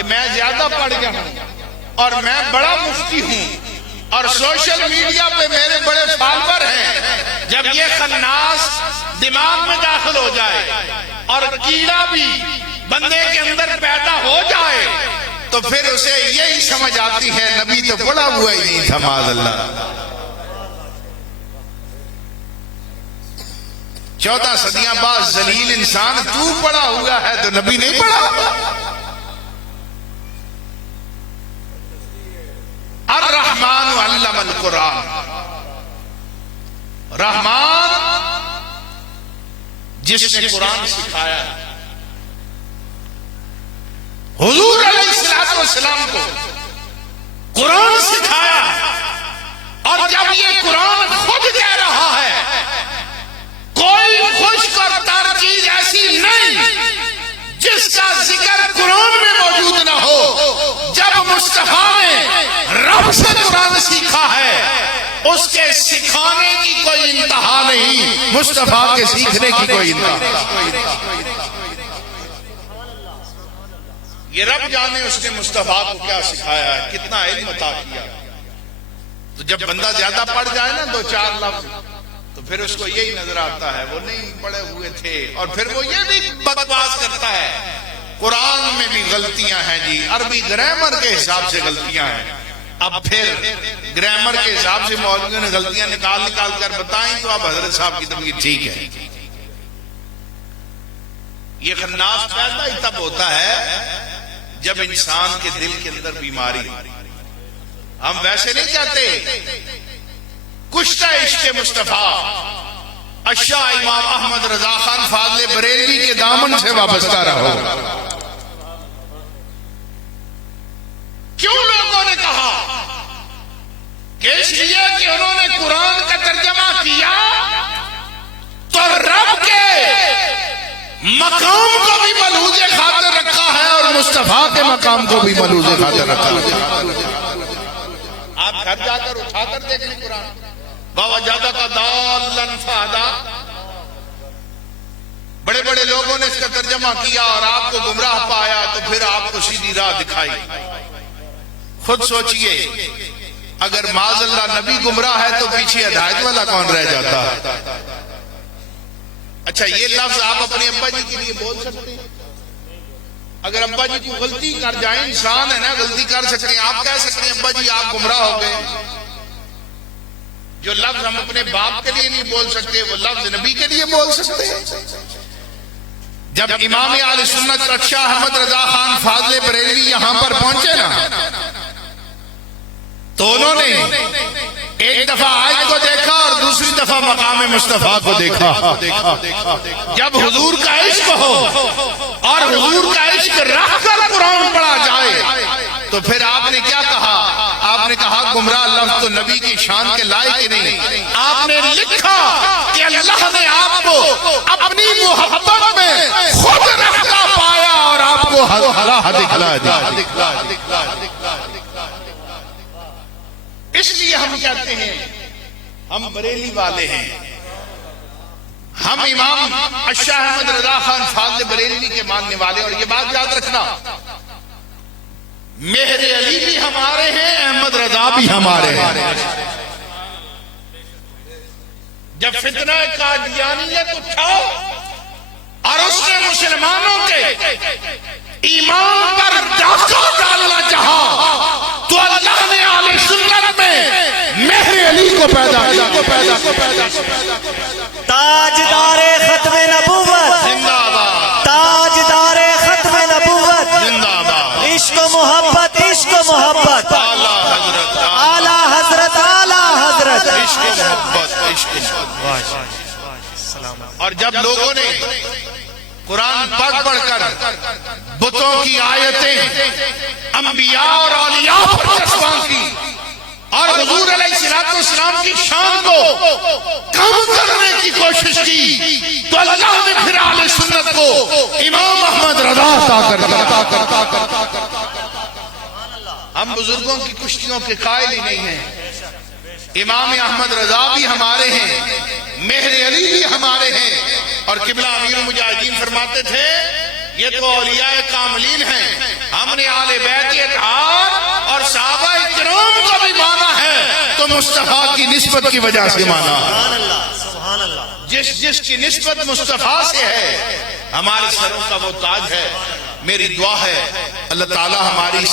کہ میں زیادہ پڑھ گیا ہوں اور میں بڑا مفتی ہوں اور سوشل میڈیا پہ میرے بڑے فالوور ہیں، جب یہ خناس دماغ میں داخل ہو جائے اور کیڑا بھی بندے کے اندر پیدا ہو جائے تو پھر اسے یہی سمجھ آتی ہے نبی تو پڑھا ہوا ہی نہیں تھا معاذ اللہ۔ 14 صدیاں بعد ذلیل انسان تو پڑھا ہوا ہے تو نبی نہیں پڑھا۔ الرحمن علم القرآن، رحمان جس نے قرآن سکھایا، حضور علیہ السلام کو قرآن سکھایا، اور جب یہ قرآن خود کہہ رہا ہے کوئی خشک اور تر چیز ایسی نہیں جس کا ذکر قرآن میں موجود نہ ہو۔ جب مصطفیٰ نے رب سے قرآن سیکھا ہے اس کے سکھانے کی کوئی انتہا نہیں، مصطفیٰ کے سیکھنے کی کوئی انتہا۔ یہ رب جانے اس نے مصطفیٰ کو کیا سکھایا ہے، کتنا علم عطا کیا۔ تو جب بندہ زیادہ پڑھ جائے نا 2-4 لفظ تو پھر اس کو یہی نظر آتا ہے وہ نہیں پڑھے ہوئے تھے، اور پھر وہ یہ بھی بکواس کرتا ہے قرآن میں بھی غلطیاں ہیں جی، عربی گرامر کے حساب سے غلطیاں ہیں۔ اب پھر گرامر کے حساب سے مولویوں نے غلطیاں نکال کر بتائیں تو اب حضرت صاحب کی تنقید ٹھیک ہے۔ یہ خناس پیدا ہی تب ہوتا ہے جب انسان کے دل کے اندر بیماری۔ ہم ویسے نہیں کہتے کشتہ عشق مصطفیٰ اشاہ امام احمد رضا خان فاضل بریلوی کے دامن سے وابستہ رہو۔ کیوں لوگوں نے کہا کہ اس لیے کہ انہوں نے قرآن کا ترجمہ کیا تو رب کے مقام کو بھی ملحوظ خاطر رکھا ہے اور مصطفیٰ کے مقام کو بھی ملحوظ خاطر رکھا ہے۔ آپ گھر جا کر اٹھا کر دیکھ لیں قرآن، وَوَجَدَكَ ضَالًّا فَهَدَىٰ، بڑے بڑے لوگوں نے اس کا ترجمہ کیا اور آپ کو گمراہ پایا تو پھر آپ کو سیدھی راہ دکھائی۔ خود سوچئے اگر معاذ اللہ نبی گمراہ ہے تو پیچھے ہدایت والا کون رہ جاتا؟ اچھا یہ لفظ آپ اپنے ابا جی کے لیے بول سکتے ہیں؟ اگر ابا جی کو غلطی کر جائیں، انسان ہے نا غلطی کر سکتے ہیں، آپ کہہ سکتے ہیں ابا جی آپ گمراہ ہو گئے؟ جو لفظ ہم اپنے باپ کے لیے نہیں بول سکتے وہ لفظ نبی کے لیے بول سکتے ہیں۔ جب امام اہل سنت اشاہ احمد رضا خان فاضل بریلوی یہاں پر پہنچے نا تو انہوں نے ایک دفعہ آیت کو دیکھا اور دوسری دفعہ مقام مصطفیٰ کو دیکھا۔ جب حضور کا عشق ہو اور حضور کا عشق رکھ کر قرآن پڑھا جائے تو پھر آپ نے کیا کہا؟ آپ نے کہا گمراہ لفظ تو نبی کی شان کے لائق نہیں۔ آپ نے لکھا کہ اللہ نے آپ کو اپنی محبت میں خود رکھتا پایا اور آپ کو راہ دکھلا دیا۔ اس لیے ہم کہتے ہیں ہم بریلی والے ہیں، ہم امام اشاہ احمد رضا خان فاضل بریلوی کے ماننے والے، اور یہ بات یاد رکھنا مہر علی بھی ہمارے ہیں، احمد رضا بھی ہمارے ہیں۔ جب فتنہ قادیانیت اٹھا اور اس نے مسلمانوں کے ایمان پر ڈاکہ ڈالنا چاہا تو اللہ نے اہل سنت میں مہر علی کو پیدا کیا۔ تاجدار ختم نبوت زندہ باد، تاجدار ختم نبوت، زندہ باد، عشق و محبت، عشق و محبت، اعلیٰ حضرت، اعلی حضرت، اعلی حضرت، عشق و محبت، عشق و محبت۔ اور جب لوگوں نے قرآن پڑھ پڑھ کر بتوں کی آیتیں انبیاء اور اولیاء پر چسپاں کی اور حضور علیہ السلام کی شان کو کم کرنے کی کوشش کی تو اللہ نے پھر اہل سنت کو امام احمد رضا عطا کر دیا۔ ہم بزرگوں کی کشتیوں کے قائل ہی نہیں ہیں، امام احمد رضا بھی ہمارے ہیں، مہر علی بھی ہمارے ہیں، اور قبلہ امیر المجاہدین فرماتے تھے یہ تو اولیاء کاملین ہیں، ہم نے آل بیت اطہار اور صحابہ کرام کو بھی مانا ہے تو مصطفیٰ کی نسبت کی وجہ سے مانا. سبحان اللہ سبحان اللہ. جس کی نسبت مصطفیٰ سے ہے ہمارے سروں کا وہ تاج ہے. میری دعا ہے اللہ تعالی ہماری